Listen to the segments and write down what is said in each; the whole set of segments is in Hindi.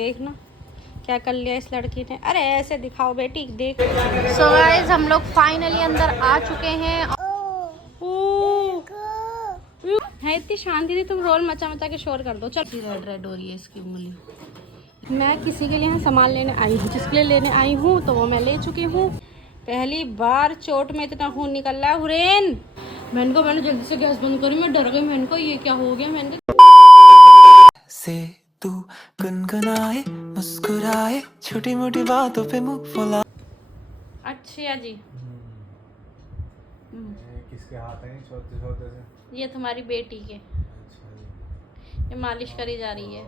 देखना क्या कर लिया इस लड़की ने। अरे ऐसे दिखाओ बेटी, देख। सो गाइस हम लोग फाइनली अंदर आ चुके हैं। है इतनी शांति थी, तुम रोल मचा मचा के शोर कर दो। चल रेड रेड हो रही है इसकी उंगली। मैं किसी के लिए यहाँ सामान लेने आई हूँ, जिसके लिए लेने आई हूँ तो वो मैं ले चुकी हूँ। पहली बार चोट में इतना खून निकल रहा है। हुरैन मैंने जल्दी से गैस बंद करी, मैं डर गई। मैंने कहा ये क्या हो गया। मैंने से तू गुनगुनाए मुस्कुराए छोटी मोटी बातों पे मुंह फुला। अच्छा जी, किसके हाथ हैं छोटे छोटे से? ये तुम्हारी बेटी के। अच्छा जी। ये मालिश करी जा रही है।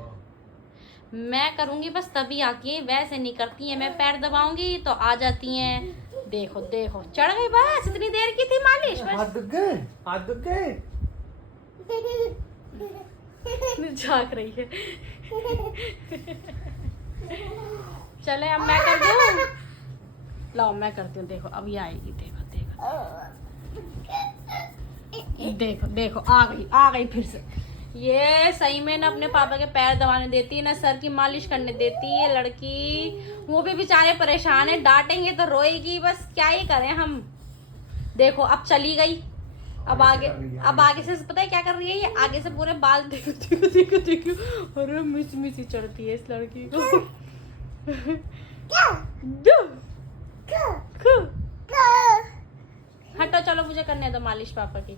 मैं करूँगी बस तभी आती है, वैसे नहीं करती है। मैं पैर दबाऊंगी तो आ जाती हैं। देखो देखो चढ़ गई, बस इतनी देर की थी मालिश। बस हाथ दुख गए, हाथ दुख गए। झाँक रही है। चले अब मैं कर दूँ। लाओ मैं करती हूँ। देखो अब ये आएगी। देखो देखो देखो देखो आ गई फिर से। ये सही में ना अपने पापा के पैर दबाने देती है, ना सर की मालिश करने देती है लड़की। वो भी बेचारे परेशान है, डांटेंगे तो रोएगी। बस क्या ही करें हम। देखो अब चली गई। अब आगे से पता है क्या कर रही है ये? आगे से पूरे बाल देखो देखो देखो देखो। अरे मिस मिस ही चढ़ती है इस लड़की को। हटो चलो, मुझे करने दो मालिश पापा की।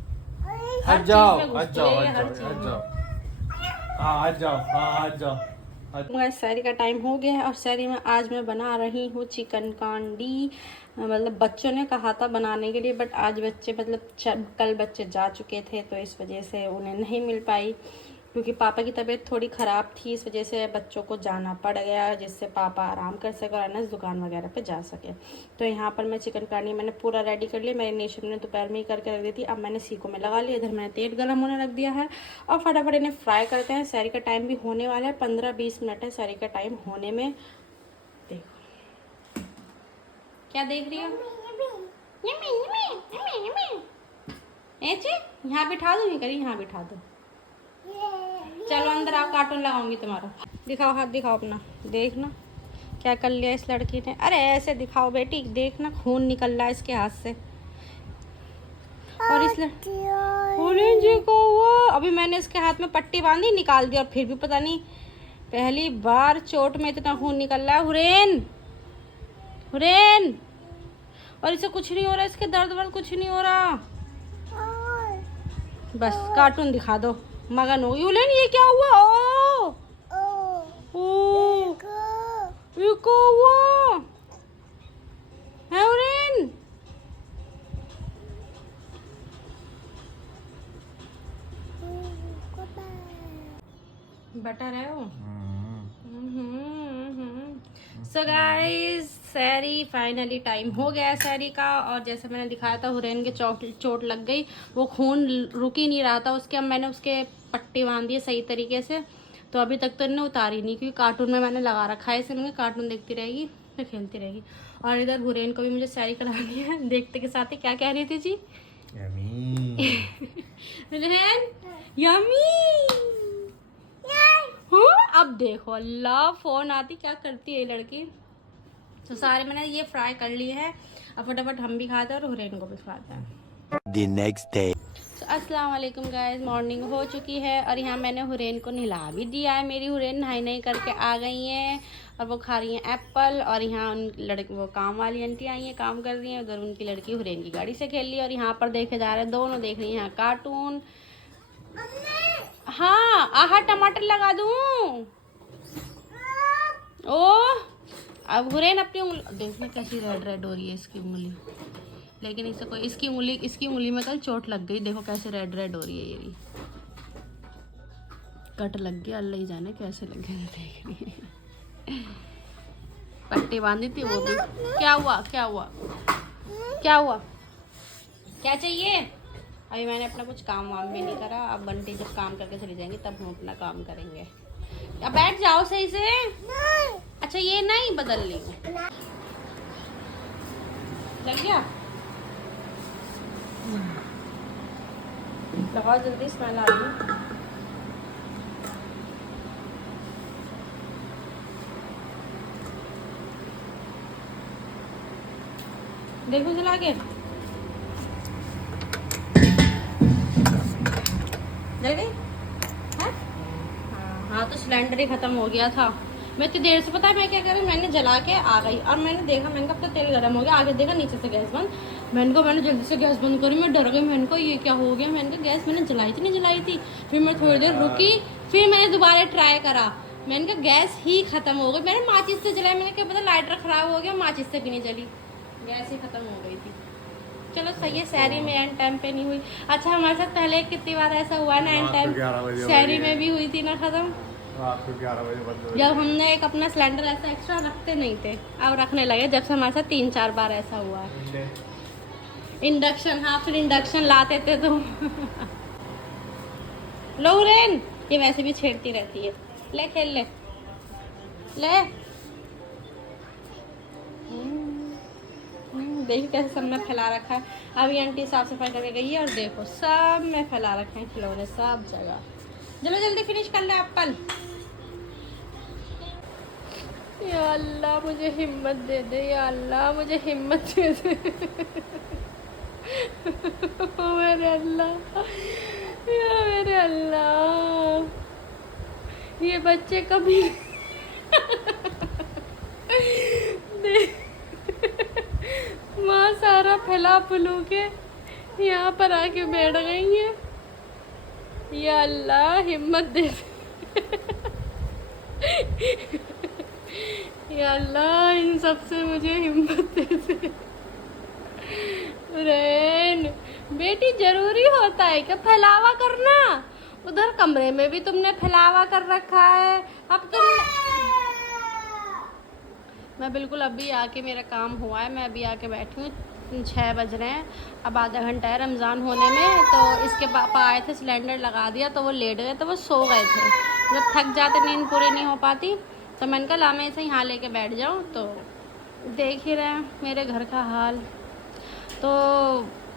हट जाओ, हट जाओ, हट जाओ, हट जाओ, हट जाओ। शहरी का टाइम हो गया है और शहरी में आज मैं बना रही हूँ चिकन कांडी। मतलब बच्चों ने कहा था बनाने के लिए, बट आज बच्चे कल बच्चे जा चुके थे तो इस वजह से उन्हें नहीं मिल पाई। क्योंकि पापा की तबीयत थोड़ी ख़राब थी, इस वजह से बच्चों को जाना पड़ गया, जिससे पापा आराम कर सके और अनस दुकान वगैरह पे जा सके। तो यहाँ पर मैं चिकन कांडी मैंने पूरा रेडी कर लिया। मैरिनेशन मैंने दोपहर में ही करके रख दी थी। अब मैंने सीखों में लगा लिया। इधर मैंने तेल गर्म होने रख दिया है और फटाफट इन्हें फ्राई करते हैं। शहरी का टाइम भी होने वाला है, 15-20 मिनट है शहरी का टाइम होने में। देखो क्या देख रही हो? यहाँ बिठा दो, नहीं करी यहाँ बिठा दो। चलो अंदर आओ, कार्टून लगाऊंगी तुम्हारा। दिखाओ हाथ दिखाओ अपना। देखना क्या कर लिया इस लड़की ने। अरे ऐसे दिखाओ बेटी, देखना खून निकल रहा है इसके हाथ से। और इस जी को वो अभी मैंने इसके हाथ में पट्टी बांधी, निकाल दी और फिर भी पता नहीं पहली बार चोट में इतना खून निकल रहा है। हुरैन और इसे कुछ नहीं हो रहा, इसके दर्द वर्द कुछ नहीं हो रहा। बस कार्टून दिखा दो, मगन हो गई। ये क्या हुआ? ये क्या हुआ है हुरैन? बटर है वो। सो गाइस सैरी फाइनली टाइम हो गया सैरी का। और जैसे मैंने दिखाया था हुरैन के चोट लग गई, वो खून रुक ही नहीं रहा था उसके। अब मैंने उसके पट्टी बांधी है सही तरीके से, तो अभी तक तो इन्हें उतारी नहीं, क्योंकि कार्टून में मैंने लगा रखा है इसे। मैंने कार्टून देखती रहेगी फिर खेलती रहेगी। और इधर हुरैन को भी मुझे सैरी करानी है। देखते के साथ ही क्या कह रही थी जी? हुरैन यम्मी। अब देखो अल्लाह, फोन आती क्या करती है लड़की। तो सारे मैंने ये फ्राई कर लिए हैं। अब फटाफट हम भी खाते हैं और हुरैन को भी खिलाते हैं। The next day. तो अस्सलाम वालेकुम गाइस, मॉर्निंग हो चुकी है और यहाँ मैंने हुरैन को नहला भी दिया है। मेरी हुरैन नहाई नहीं करके आ गई हैं और वो खा रही हैं एप्पल। और यहाँ उन लड़की वो काम वाली आंटी आई हैं, काम कर रही हैं। उधर उनकी लड़की हुरैन की गाड़ी से खेल रही है और यहाँ पर देखे जा रहे हैं दोनों देख रही हैं यहाँ कार्टून। हाँ आहा टमाटर लगा दूँ। ओह अब हुरैन अपनी उंगली देखना कैसी रेड रेड हो रही है इसकी उंगली। लेकिन इसे कोई इसकी उंगली में कल चोट लग गई। देखो कैसे रेड रेड हो रही है। ये भी कट लग गया, अल्लाह ही जाने कैसे लग गया। देख रही है पट्टी बांधी थी वो भी। क्या हुआ क्या हुआ क्या हुआ? क्या चाहिए? अभी मैंने अपना कुछ काम वाम भी नहीं करा। अब बंटी जब काम करके चली जाएंगी तब हम अपना काम करेंगे। अब बैठ जाओ सही से। अच्छा ये नहीं बदल ली लग गया। लगाओ जल्दी, स्मेल आ रही है। देखो जला के जल गई है। हाँ तो सिलेंडर ही खत्म हो गया था। मैं इतनी देर से, पता है मैं क्या करी, मैंने जला के आ गई और मैंने देखा, मैंने कहा अब तो तेल गर्म हो गया, आगे देखा नीचे से गैस बंद। मैंने जल्दी से गैस बंद करी, मैं डर गई, मैंने कहा ये क्या हो गया, मैंने कहा गैस मैंने जलाई थी नहीं जलाई थी। फिर मैं थोड़ी देर रुकी, फिर मैंने दोबारा ट्राई करा, मैंने कहा गैस ही खत्म हो गई। मैंने माचिस से जलाई, मैंने क्या पता लाइटर खराब हो गया, माचिस से भी नहीं जली, गैस ही खत्म हो गई थी। चलो सही है, शहरी में एंड टाइम पे नहीं हुई। अच्छा हमारे साथ पहले कितनी बार ऐसा हुआ ना, एंड टाइम शहरी में भी हुई थी ना खत्म। रात को 11 बजे बंद हो जब हमने एक अपना सिलेंडर ऐसा एक्स्ट्रा रखते नहीं थे, अब रखने लगे, जब से हमारे साथ 3-4 बार ऐसा हुआ है। इंडक्शन, हाँ फिर इंडक्शन लाते थे तो लो रेन, ये वैसे भी छेड़ती रहती है, ले खेल ले ले। देखिए कैसे सब में फैला रखा है। अभी आंटी साफ सफाई करके गई है और देखो सब में फैला रखे हैं खिलौने सब जगह। चलो जल्दी फिनिश कर ले एप्पल। या अल्लाह मुझे हिम्मत दे दे, या अल्लाह मुझे हिम्मत दे दे मेरे अल्लाह, या मेरे अल्लाह, ये बच्चे कभी माँ सारा फैला फुलू के यहाँ पर आके बैठ गई है। या अल्लाह हिम्मत दे या अल्लाह इन सब से मुझे हिम्मत दे दे। रेन बेटी जरूरी होता है क्या फैलावा करना? उधर कमरे में भी तुमने फैलावा कर रखा है। अब तुम, मैं बिल्कुल अभी आके, मेरा काम हुआ है, मैं अभी आके बैठी हूँ, 6 बज रहे हैं, अब आधा घंटा है रमज़ान होने में। तो इसके पापा आए थे, सिलेंडर लगा दिया तो वो लेट गए, तो वो सो गए थे, जब थक जाते नींद पूरी नहीं हो पाती, तो मैंने कहा ला मैं इसे यहाँ लेके बैठ जाऊँ। तो देख ही रहे हैं मेरे घर का हाल। तो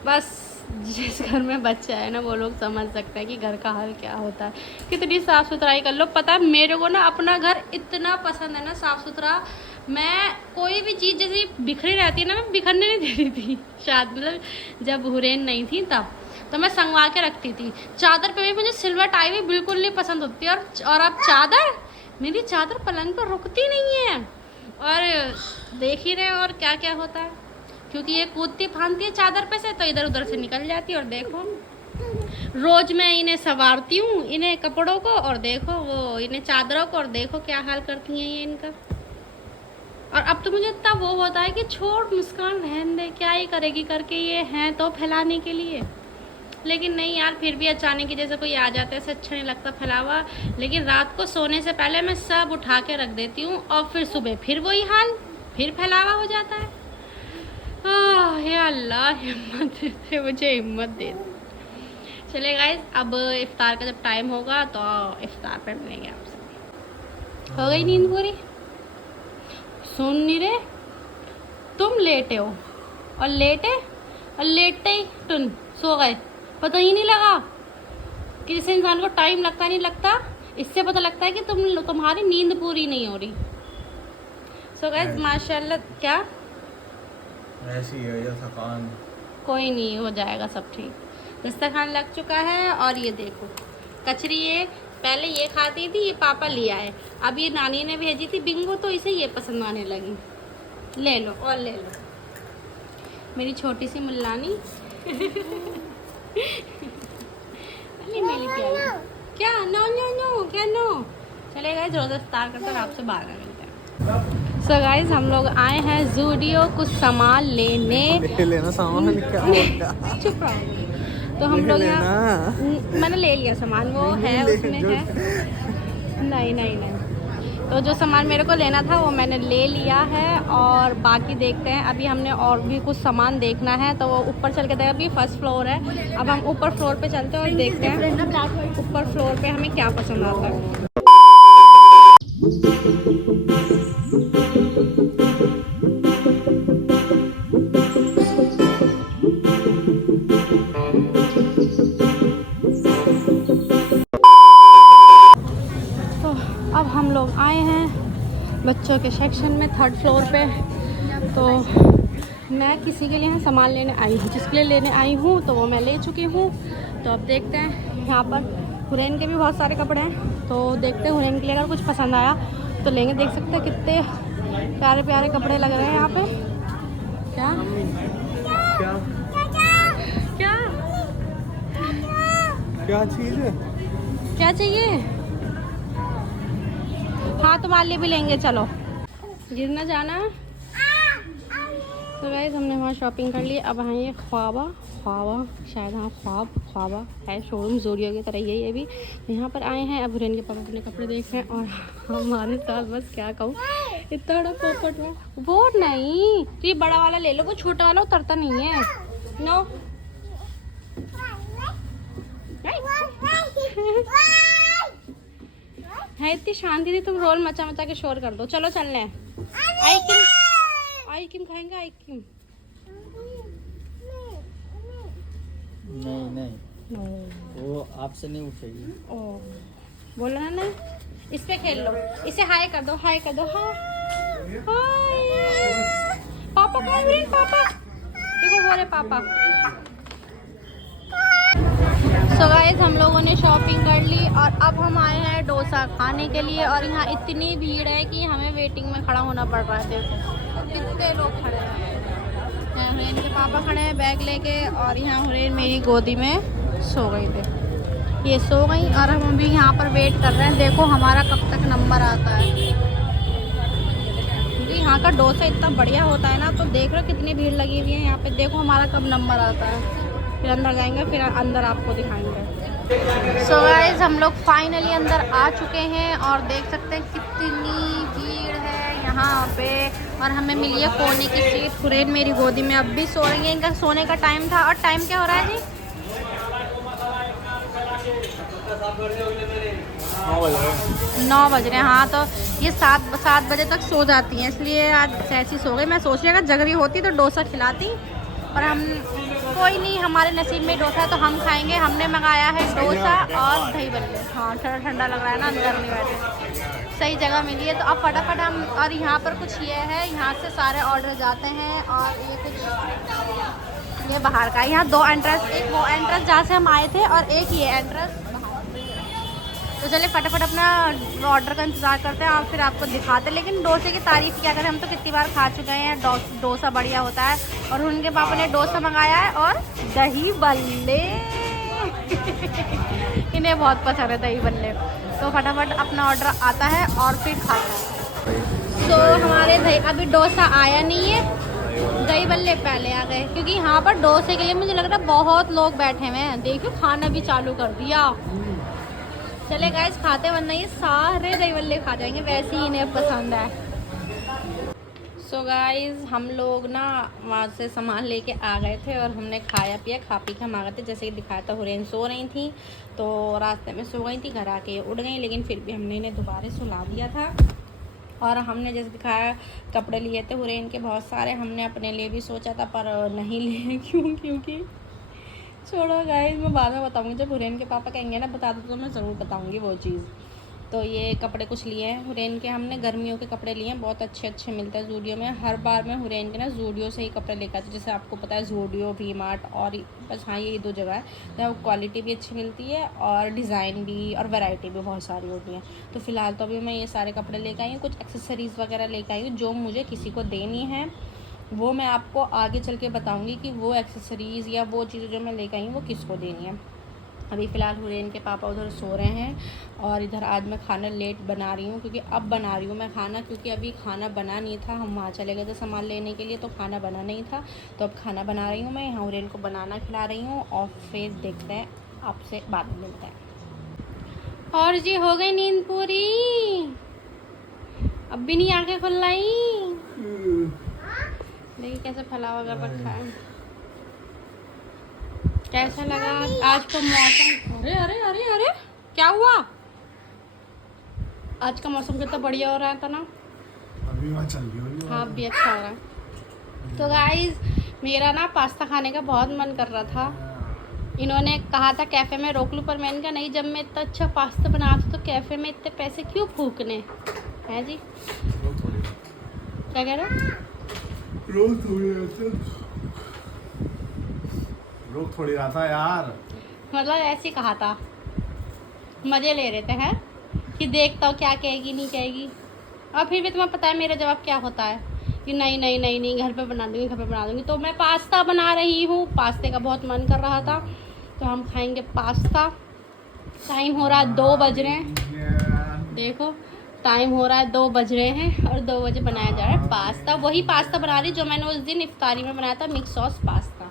बस जिस घर में बच्चा है ना वो लोग समझ सकते हैं कि घर का हाल क्या होता है, कितनी साफ़ सुथराई कर लो। पता है मेरे को ना अपना घर इतना पसंद है ना, साफ़ सुथरा। मैं कोई भी चीज़ जैसे बिखरी रहती है ना, मैं बिखरने नहीं देती थी। शायद मतलब जब हुरैन नहीं थी तब तो मैं संगवा के रखती थी। चादर पे भी मुझे सिल्वर टाई भी बिल्कुल नहीं पसंद होती, और अब चादर, मेरी चादर पलंग पर रुकती नहीं है। और देख ही रहे और क्या क्या होता है, क्योंकि ये कूदती फांदती है चादर पे से, तो इधर उधर से निकल जाती है। और देखो रोज मैं इन्हें संवारती हूँ, इन्हें कपड़ों को, और देखो वो इन्हें चादरों को, और देखो क्या हाल करती हैं ये इनका। और अब तो मुझे इतना वो होता है कि छोड़ मुस्कान, रहने दे, क्या ही करेगी करके, ये हैं तो फैलाने के लिए। लेकिन नहीं यार, फिर भी अचानक की जैसे कोई आ जाता है, ऐसे अच्छा नहीं लगता फैलावा। लेकिन रात को सोने से पहले मैं सब उठा के रख देती हूँ, और फिर सुबह फिर वही हाल, फिर फैलावा हो जाता है। या अल्लाह हिम्मत दे, मुझे हिम्मत दे। चले गाइस, अब इफ्तार का जब टाइम होगा तो इफ्तार पर मिलेंगे आपसे। हो गई नींद पूरी? सुन नहीं रहे तुम, लेटे हो और लेटे ही तुम सो गए। पता ही नहीं लगा कि जैसे इंसान को टाइम लगता नहीं लगता, इससे पता लगता है कि तुम्हारी नींद पूरी नहीं हो रही। सो गाइस माशाल्लाह, क्या ऐसी है ये थकान, कोई नहीं, हो जाएगा सब ठीक। दस्तरखान लग चुका है, और ये देखो कचरी, ये पहले ये खाती थी, ये पापा लिया है, अब ये नानी ने भेजी थी बिंगो, तो इसे ये पसंद आने लगी। ले लो और ले लो मेरी छोटी सी मुल्लानी अली मेरी प्यारी, क्या नो नो नो, क्या नो। चले गए रोज़ा इफ्तार करते हैं, आपसे बाहर मिलते हैं। सो गाइज हम लोग आए हैं ज़ूडियो कुछ सामान लेना सामान क्या होगा? चुप रहो। तो हम लोग यहाँ, मैंने ले लिया सामान, वो है उसमें है, नहीं। तो जो सामान मेरे को लेना था वो मैंने ले लिया है, और बाकी देखते हैं। अभी हमने और भी कुछ सामान देखना है, तो वो ऊपर चल के देखा, अभी फर्स्ट फ्लोर है, अब हम ऊपर फ्लोर पे चलते हैं और देखते हैं ऊपर फ्लोर पे हमें क्या पसंद आता है। अब हम लोग आए हैं बच्चों के सेक्शन में, 3rd फ्लोर पे। तो मैं किसी के लिए यहाँ सामान लेने आई हूँ, जिसके लिए लेने आई हूँ तो वो मैं ले चुकी हूँ। तो अब देखते हैं, यहाँ पर हुरैन के भी बहुत सारे कपड़े हैं, तो देखते हैं हुरैन के लिए अगर कुछ पसंद आया तो लेंगे। देख सकते हैं कितने प्यारे प्यारे कपड़े लग रहे हैं यहाँ पे। क्या क्या क्या क्या चीज है? क्या चाहिए? हाँ तुम्हारे लिए भी लेंगे, चलो। गिरना जाना। तो गाइस हमने वहाँ शॉपिंग कर ली। अब है ये ख्वाबा शायद, हाँ ख्वाबा है शोरूम, ज़ूडियो की तरह ये भी। यहाँ पर आए हैं। अब हुरैन के पापा अपने कपड़े देख रहे हैं और हमारे साथ बस क्या कहूँ, इतना बड़ा पोपट है। वो नहीं, तो ये बड़ा वाला ले लो, वो छोटा वाला उतरता नहीं है। नो है इतनी शांति थी, तुम रोल मचा मचा के शोर कर दो। चलो चलने। आइसक्रीम खाएंगे? आइसक्रीम नहीं वो आपसे नहीं उठेगी। ओ बोलो ना नहीं, इस पे खेल लो। इसे हाय कर दो, हाय कर दो। हाँ हाय पापा कहाँ है? पापा देखो, हो रहे पापा। सो गाइस हम लोगों ने शॉपिंग कर ली और अब हम आए हैं डोसा खाने के लिए। और यहाँ इतनी भीड़ है कि हमें वेटिंग में खड़ा होना पड़ रहा है। देखो कितने लोग खड़े हैं। हुरैन के पापा खड़े हैं बैग लेके, और यहाँ हुरैन मेरी गोदी में सो गई थे। ये सो गई और हम अभी यहाँ पर वेट कर रहे हैं। देखो हमारा कब तक नंबर आता है, क्योंकि यहाँ का डोसा इतना बढ़िया होता है ना। तो देख रहे हो कितनी भीड़ लगी हुई है यहाँ पे। देखो हमारा कब नंबर आता है, फिर अंदर जाएंगे, फिर अंदर आपको दिखाएंगे। सो गाइस हम लोग फाइनली अंदर आ चुके हैं और देख सकते हैं कितनी भीड़ है यहाँ पे। और हमें मिली है कोने की सीट। हुरैन मेरी गोदी में अब भी सो रही है। इनका सोने का टाइम था। और टाइम क्या हो रहा है जी? 9 बज रहे हैं। हाँ तो ये 7 बजे तक सो जाती हैं, इसलिए आज ऐसी सो गई। मैं सोच रही अगर जगरी होती तो डोसा खिलाती, पर हम कोई नहीं, हमारे नसीब में डोसा है तो हम खाएंगे। हमने मंगाया है डोसा और दही बल्ले। हाँ ठंडा ठंडा लग रहा है ना, अंदर नहीं बैठे, सही जगह मिली है। तो अब फटाफट हम, और यहाँ पर कुछ ये है, यहाँ से सारे ऑर्डर जाते हैं। और ये कुछ ये बाहर का है। यहाँ 2 एंट्रेंस, एक वो एंट्रेंस जहाँ से हम आए थे और एक ये एंट्रेंस। तो चलिए फटाफट अपना ऑर्डर का इंतज़ार करते हैं और फिर आपको दिखाते हैं। लेकिन डोसे की तारीफ़ क्या करें, हम तो कितनी बार खा चुके हैं। डोसा बढ़िया होता है। और उनके पापा ने डोसा मंगाया है और दही बल्ले इन्हें बहुत पसंद है दही बल्ले। तो फटाफट अपना ऑर्डर आता है और फिर खाते हैं। तो हमारे अभी डोसा आया नहीं है, दही बल्ले पहले आ गए, क्योंकि यहाँ पर डोसे के लिए मुझे लग रहा है बहुत लोग बैठे हुए हैं। देखियो खाना भी चालू कर दिया। चले गाइस खाते, वरना ये सारे दही बल्ले खा जाएंगे, वैसे ही इन्हें पसंद है। सो गाइस हम लोग ना वहाँ से सामान लेके आ गए थे और हमने खाया पिया, खा पी के हम आ गए थे। जैसे कि दिखाया था हुरैन सो रही थी, तो रास्ते में सो गई थी, घर आके उड़ गई। लेकिन फिर भी हमने इन्हें दोबारा सुला दिया था। और हमने जैसे दिखाया कपड़े लिए थे हुरैन के बहुत सारे। हमने अपने लिए भी सोचा था पर नहीं लिए। क्योंकि छोड़ो गाइस, मैं बाद में बताऊंगी जब हुरैन के पापा कहेंगे ना बता दो, तो मैं ज़रूर बताऊंगी वो चीज़। तो ये कपड़े कुछ लिए हैं हुरैन के। हमने गर्मियों के कपड़े लिए हैं, बहुत अच्छे अच्छे मिलते हैं ज़ूडियो में। हर बार मैं हुरैन के ना ज़ूडियो से ही कपड़े लेकर आती हूँ। जैसे आपको पता है ज़ूडियो, वी मार्ट और बस हाँ ये 2 जगह है जहाँ क्वालिटी भी अच्छी मिलती है और डिज़ाइन भी और वैरायटी भी बहुत सारी होती है। तो फ़िलहाल तो अभी मैं ये सारे कपड़े लेकर आई हूँ। कुछ एक्सेसरीज़ वगैरह लेकर आई हूँ जो मुझे किसी को देनी है। वो मैं आपको आगे चल के बताऊँगी कि वो एक्सेसरीज़ या वो चीज़ें जो मैं लेकर आई हूँ वो किसको देनी है। अभी फ़िलहाल हुरैन के पापा उधर सो रहे हैं और इधर आज मैं खाना लेट बना रही हूँ, क्योंकि अब बना रही हूँ मैं खाना, क्योंकि अभी खाना बना नहीं था। हम वहाँ चले गए थे सामान लेने के लिए, तो खाना बना नहीं था। तो अब खाना बना रही हूँ मैं, यहाँ हुरैन को बनाना खिला रही हूँ और फिर देखते हैं, आपसे बाद में मिलते हैं। और जी हो गई नींद पूरी? अब भी नहीं आँखें खुल रही? देखिए कैसे फैला वगैरह रखा है। कैसा लगा आज का मौसम? अरे अरे अरे अरे क्या हुआ? आज का मौसम कितना बढ़िया हो रहा था ना। अभी वहाँ चल रही होगी। हाँ भी अच्छा हो रहा है। तो गाइस मेरा ना पास्ता खाने का बहुत मन कर रहा था। इन्होंने कहा था कैफ़े में रोक लूँ, पर मैंने कहा नहीं, जब मैं इतना अच्छा पास्ता बनाती तो कैफ़े में इतने पैसे क्यों फूकने हैं जी। क्या कह रहे हो? रोक थोड़ी रहा था यार। मतलब ऐसे कहा था, मजे ले रहे थे हैं कि देखता हूँ क्या कहेगी नहीं कहेगी। और फिर भी तुम्हें पता है मेरा जवाब क्या होता है कि नहीं नहीं नहीं नहीं, घर पे बना दूंगी, घर पे बना दूंगी। तो मैं पास्ता बना रही हूँ, पास्ते का बहुत मन कर रहा था, तो हम खाएंगे पास्ता। टाइम हो रहा है 2 बज रहे हैं, देखो टाइम हो रहा है 2 बज रहे हैं और 2 बजे बनाया जा रहा है पास्ता। वही पास्ता बना रही जो मैंने उस दिन इफ्तारी में बनाया था, मिक्स सॉस पास्ता।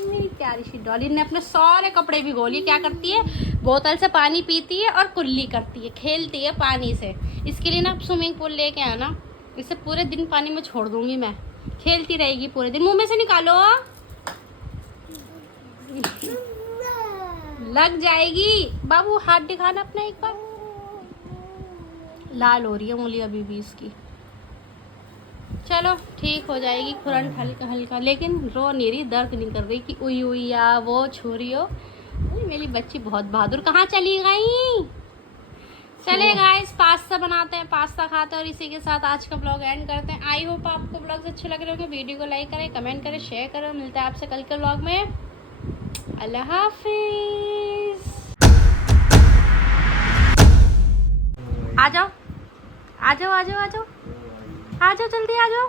मेरी प्यारी सी डॉली ने अपने सारे कपड़े भिगो लिए। क्या करती है, बोतल से पानी पीती है और कुल्ली करती है, खेलती है पानी से। इसके लिए ना स्विमिंग पूल लेके आना, इसे पूरे दिन पानी में छोड़ दूंगी मैं, खेलती रहेगी पूरे दिन। मुंह में से निकालो, लग जाएगी। बाबू हाथ दिखाना अपना एक बार। लाल हो रही है उंगली अभी भी इसकी। चलो ठीक हो जाएगी, खुरंट हल्का हल्का, लेकिन रो नहीं रही, दर्द नहीं कर रही कि उई उई या वो छोरियो। मेरी बच्ची बहुत बहादुर। कहाँ चली गई? चले गाइस, पास्ता बनाते हैं, पास्ता खाते हैं और इसी के साथ आज का ब्लॉग एंड करते हैं। आई होप आपको ब्लॉग अच्छे लग रहे होंगे। वीडियो को लाइक करें, कमेंट करें, शेयर करें। मिलता है आपसे कल के ब्लॉग में। अल्लाह हाफिज। आ जाओ आ जाओ आ जाओ आ जाओ आ जाओ, जल्दी आ जाओ।